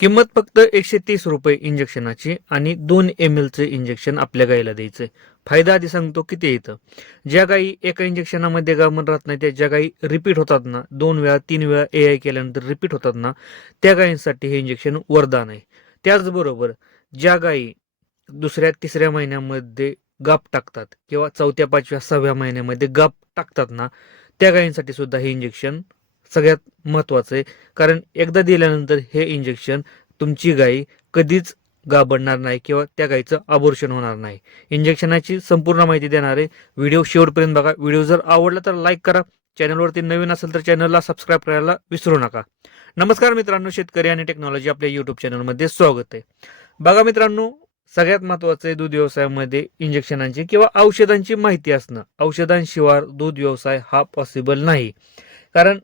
किंमत फक्त 130 रुपये इंजेक्शनाची आणि 2 ml चे इंजेक्शन आपल्या गाईला द्यायचंय. फायदा आधी सांगतो किती येतं. ज्या गाई एका इंजेक्शनामध्ये गाभण राहत नाही, त्या ज्या गाई रिपीट होतात ना, 2 वेळा 3 वेळा AI केल्यानंतर रिपीट होतात ना, त्या गायींसाठी हे इंजेक्शन वरदान आहे. त्याचबरोबर ज्या गायी दुसऱ्या तिसऱ्या महिन्यामध्ये गाप टाकतात किंवा चौथ्या पाचव्या सहाव्या महिन्यामध्ये गाप टाकतात ना, त्या गायींसाठी सुद्धा हे इंजेक्शन सगळ्यात महत्वाचं आहे. कारण एकदा दिल्यानंतर हे इंजेक्शन तुमची गाय कधीच गाभणणार नाही किंवा त्या गायीचं अबॉर्शन होणार नाही. इंजेक्शनाची संपूर्ण माहिती देणार आहे. व्हिडिओ शेवटपर्यंत बघा. व्हिडिओ जर आवडला तर लाईक करा. चॅनलवरती नवीन असेल तर चॅनलला सबस्क्राईब करायला विसरू नका. नमस्कार मित्रांनो, शेतकरी आणि टेक्नॉलॉजी आपल्या युट्यूब चॅनलमध्ये स्वागत आहे. बघा मित्रांनो, सगळ्यात महत्वाचं आहे दूध व्यवसायामध्ये इंजेक्शनांची किंवा औषधांची माहिती असणं. औषधांशिवाय दूध व्यवसाय हा पॉसिबल नाही. कारण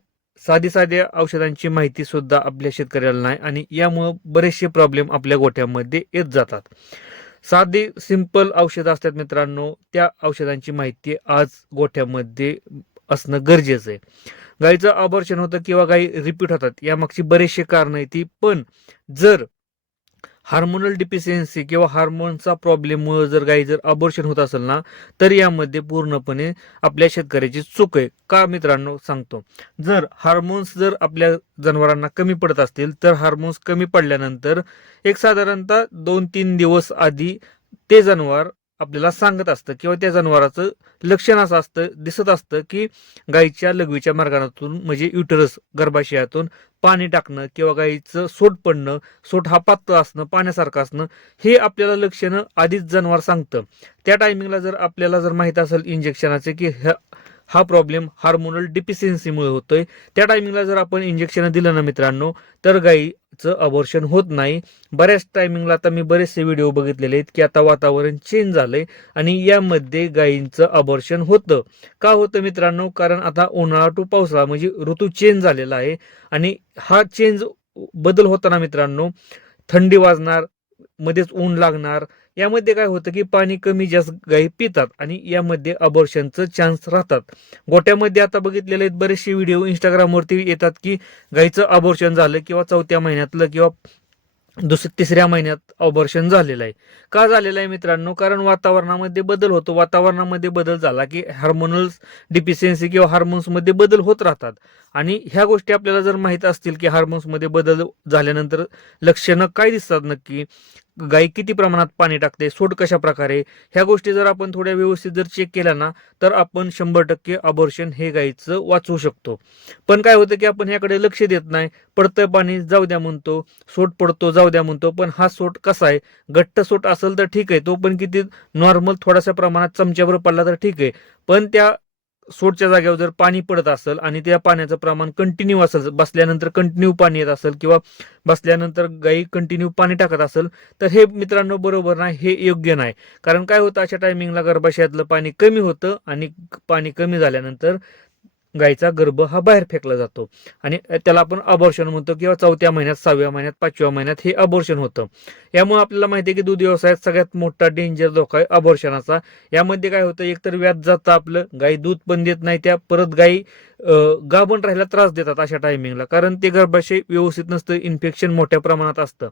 साध्या औषधांची माहिती सुद्धा आपल्या शेतकऱ्याला नाही आणि यामुळे बरेचसे प्रॉब्लेम आपल्या गोठ्यामध्ये येत जातात. साधी सिंपल औषधं असतात मित्रांनो, त्या औषधांची माहिती आज गोठ्यामध्ये असणं गरजेचं आहे. गाईचं अबॉर्शन होतं किंवा गाई रिपीट होतात, यामागची बरेचसे कारण आहे ती. पण जर हार्मोनल डिफिशियन्सी किंवा हार्मोनचा प्रॉब्लेममुळे जर अबॉर्शन होत असेल ना, तर यामध्ये पूर्णपणे आपल्या शेतकऱ्याची चूक आहे. का मित्रांनो सांगतो. जर आपल्या जनावरांना कमी पडत असतील, तर हार्मोन्स कमी पडल्यानंतर एक साधारणतः 2-3 दिवस आधी ते जनावर आपल्याला सांगत असतं किंवा त्या जनावराचं लक्षण असं असतं, दिसत असतं की गायीच्या लघवीच्या मार्गातून म्हणजे युटरस गर्भाशयातून पाणी टाकणं किंवा गायीचं सोट पडणं, सोट हा पातळ असणं, पाण्यासारखं असणं, हे आपल्याला लक्षणं आधीच जनावर सांगतं. त्या टायमिंगला जर आपल्याला माहित असेल इंजेक्शनाचे की हा प्रॉब्लेम हार्मोनल डिफिशियन्सीमुळे होतोय, त्या टायमिंगला जर आपण इंजेक्शन दिलं ना मित्रांनो, तर गायीचं अबॉर्शन होत नाही. बऱ्याच टायमिंगला आता मी बरेचसे व्हिडिओ बघितलेले आहेत की आता वातावरण चेंज झालंय आणि यामध्ये गायींचं अबॉर्शन होतं. का होतं मित्रांनो? कारण आता उन्हाळा टू पावसाळा म्हणजे ऋतू चेंज झालेला आहे आणि हा चेंज बदल होताना मित्रांनो, थंडी वाजणार, मध्येच ऊन लागणार, यामध्ये काय होतं की पाणी कमी जास्त गायी पितात आणि यामध्ये अबॉर्शनचं चान्स राहतात. गोट्यामध्ये आता बघितलेले आहेत बरेचसे व्हिडिओ इंस्टाग्रामवरती येतात की गायीचं अबॉर्शन झालं किंवा चौथ्या महिन्यातलं किंवा तिसऱ्या महिन्यात अबॉर्शन झालेलं आहे. का झालेलं आहे मित्रांनो? कारण वातावरणामध्ये बदल होतो. वातावरणामध्ये बदल झाला की हार्मोनल डिफिशियन्सी किंवा हार्मोन्समध्ये बदल होत राहतात आणि ह्या गोष्टी आपल्याला जर माहीत असतील की हार्मोन्समध्ये बदल झाल्यानंतर लक्षणं काय दिसतात नक्की, गाय किती प्रमाणात पाणी टाकते, सोड कशा प्रकारे, ह्या गोष्टी जर आपण थोड्या व्यवस्थित जर चेक केल्या ना, तर आपण 100% अबॉर्शन हे गायीचं वाचवू शकतो. पण काय होतं की आपण ह्याकडे लक्ष देत नाही. पडतं पाणी जाऊ द्या म्हणतो, सोट पडतो जाऊ द्या म्हणतो. पण हा सोट कसा आहे, घट्ट सोट असेल तर ठीक आहे, तो पण किती नॉर्मल थोड्याशा प्रमाणात चमच्याभर पडला तर ठीक आहे. पण त्या सोटच्या जागेवर जर पाणी पडत असेल आणि त्या पाण्याचं प्रमाण कंटिन्यू असेल, बसल्यानंतर कंटिन्यू पाणी येत असेल किंवा बसल्यानंतर गाई कंटिन्यू पाणी टाकत असेल, तर हे मित्रांनो बरोबर नाही, हे योग्य नाही. कारण काय होतं, अशा टायमिंगला गर्भाशयातलं पाणी कमी होतं आणि पाणी कमी झाल्यानंतर गायीचा गर्भ हा बाहेर फेकला जातो आणि त्याला आपण अबॉर्शन म्हणतो किंवा चौथ्या महिन्यात, सहाव्या महिन्यात, पाचव्या महिन्यात हे अबॉर्शन होतं. यामुळे आपल्याला माहिती आहे की दूध व्यवसायात सगळ्यात मोठा डेंजर धोका आहे अबॉर्शनाचा. यामध्ये काय होतं, एकतर व्याज जातं आपलं, गाई दूध पण देत नाही, त्या परत गाई गाभण राहायला त्रास देतात अशा टायमिंगला, कारण ते गर्भाशय व्यवस्थित नसतं, इन्फेक्शन मोठ्या प्रमाणात असतं.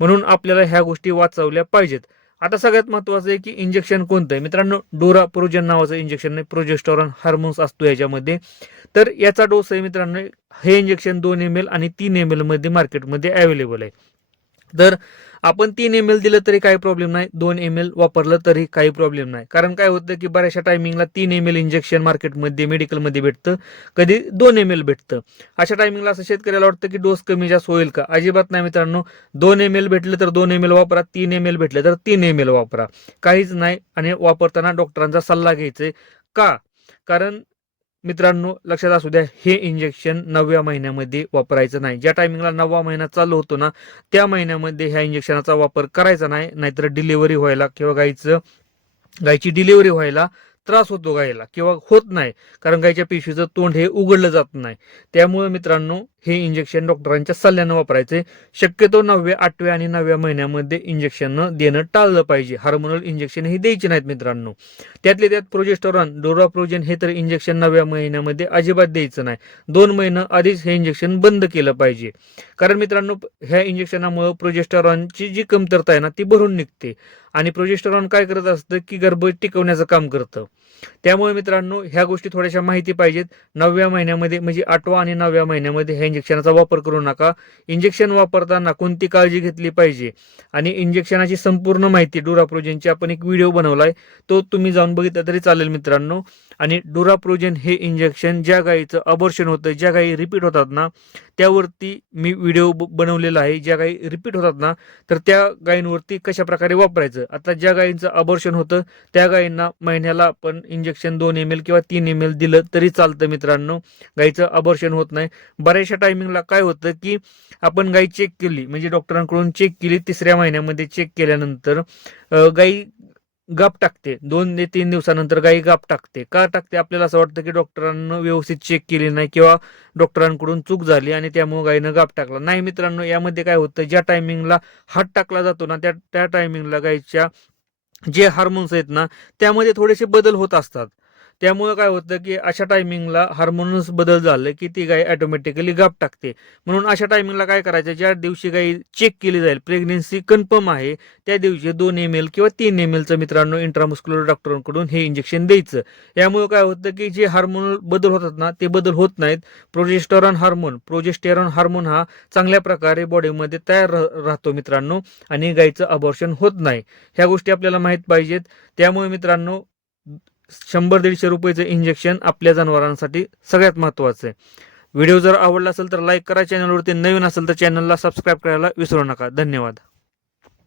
म्हणून आपल्याला ह्या गोष्टी वाचवल्या पाहिजेत. आता सगळ्यात महत्वाचं आहे की इंजेक्शन कोणतं आहे मित्रांनो. डोरा प्रोजन नावाचं इंजेक्शन आहे, प्रोजेस्टेरॉन हार्मोन्स असतो याच्यामध्ये. तर याचा डोस आहे मित्रांनो, हे इंजेक्शन 2 ml आणि 3 ml मध्ये मार्केटमध्ये अवेलेबल आहे. तर आपण 3 ml दिलं तरी काही प्रॉब्लेम नाही, 2 ml वापरलं तरी काही प्रॉब्लेम नाही. कारण काय होतं की बऱ्याचशा टायमिंगला 3 ml इंजेक्शन मार्केटमध्ये मेडिकलमध्ये भेटतं, कधी 2 ml भेटतं. अशा टायमिंगला असं शेतकऱ्याला वाटतं की डोस कमी जास्त होईल का? अजिबात नाही मित्रांनो. 2 ml भेटलं तर 2 ml वापरा, 3 ml भेटलं तर 3 ml वापरा, काहीच नाही. आणि वापरताना डॉक्टरांचा सल्ला घ्यायचा. का? कारण मित्रांनो लक्षात असू द्या, हे इंजेक्शन 9व्या महिन्यामध्ये वापरायचं नाही. ज्या टायमिंगला 9वा महिना चालू होतो ना, त्या महिन्यामध्ये ह्या इंजेक्शनाचा वापर करायचा नाही. नाहीतर डिलिव्हरी व्हायला किंवा गायची डिलिव्हरी व्हायला त्रास होतो गायला किंवा होत नाही, कारण गायच्या पिशवीचं तोंड हे उघडलं जात नाही. त्यामुळे मित्रांनो हे इंजेक्शन डॉक्टरांच्या सल्ल्यानं वापरायचे. शक्यतो 9व्या, 8व्या आणि 9व्या महिन्यामध्ये इंजेक्शन देणं टाळलं पाहिजे. हार्मोनल इंजेक्शन हे द्यायचे नाहीत मित्रांनो. त्यातले त्यात प्रोजेस्टेरॉन, डोराप्रोजेन हे तर इंजेक्शन 9व्या महिन्यामध्ये अजिबात द्यायचं नाही. 2 महिने आधीच हे इंजेक्शन बंद केलं पाहिजे. कारण मित्रांनो, ह्या इंजेक्शनामुळे प्रोजेस्टेरॉनची जी कमतरता आहे ना ती भरून निघते आणि प्रोजेस्टेरॉन काय करत असतं की गर्भ टिकवण्याचं काम करतं. त्यामुळे मित्रांनो, ह्या गोष्टी थोड्याशा माहिती पाहिजेत. 9व्या महिन्यामध्ये म्हणजे 8वा आणि 9व्या महिन्यामध्ये ह्या इंजेक्शनाचा वापर करू नका. इंजेक्शन वापरताना कोणती काळजी घेतली पाहिजे आणि इंजेक्शनाची संपूर्ण माहिती डोराप्रोजेनची आपण एक व्हिडिओ बनवलाय, तो तुम्ही जाऊन बघितला तरी चालेल मित्रांनो. आणि डोराप्रोजेन हे इंजेक्शन ज्या गायीचं अबॉर्शन होतं, ज्या गायी रिपीट होतात ना, त्यावरती मी व्हिडिओ बनवलेला आहे. ज्या गायी रिपीट होतात ना, तर त्या गायींवरती कशा प्रकारे वापरायचं. आता ज्या गायींचं अबॉर्शन होतं त्या गायींना महिन्याला आपण इंजेक्शन 2 ml किंवा 3 ml दिलं तरी चालतं मित्रांनो. गायीचं अबॉर्शन होत नाही. बऱ्याचशा टायमिंगला काय होतं की आपण गायी चेक केली, म्हणजे डॉक्टरांकडून चेक केली, 3ऱ्या महिन्यामध्ये चेक केल्यानंतर गायी गाप टाकते. 2 ते 3 दिवसानंतर गायी गाप टाकते. का टाकते? आपल्याला असं वाटतं की डॉक्टरांना व्यवस्थित चेक केली नाही किंवा डॉक्टरांकडून चूक झाली आणि त्यामुळे गायीनं गाप टाकला. नाही मित्रांनो, यामध्ये काय होतं, ज्या टायमिंगला हात टाकला जातो ना त्या टायमिंगला गायीच्या जे हार्मोन्स आहेत ना त्यामध्ये थोडेसे बदल होत असतात. त्यामुळे काय होतं की अशा टायमिंगला हार्मोन्स बदल झाले की ती गाय ऑटोमॅटिकली गाप टाकते. म्हणून अशा टायमिंगला काय करायचं, ज्या दिवशी गाय चेक केली जाईल, प्रेग्नेन्सी कन्फर्म आहे, त्या दिवशी 2 ml किंवा 3 ml मित्रांनो इंट्रामस्क्युलर डॉक्टरांकडून हे इंजेक्शन द्यायचं. यामुळे काय होतं की जे हार्मोनल बदल होतात ना ते बदल होत नाहीत. प्रोजेस्टेरॉन हार्मोन हा चांगल्या प्रकारे बॉडीमध्ये तयार राहतो मित्रांनो आणि गायीचं अबॉर्शन होत नाही. ह्या गोष्टी आपल्याला माहित पाहिजेत. त्यामुळे मित्रांनो, 100-150 रुपयाचं इंजेक्शन आपल्या जनावरांसाठी सगळ्यात महत्त्वाचं आहे. व्हिडिओ जर आवडला असेल तर लाईक करा. चॅनलवरती नवीन असेल तर चॅनलला सबस्क्राईब करायला विसरू नका. धन्यवाद.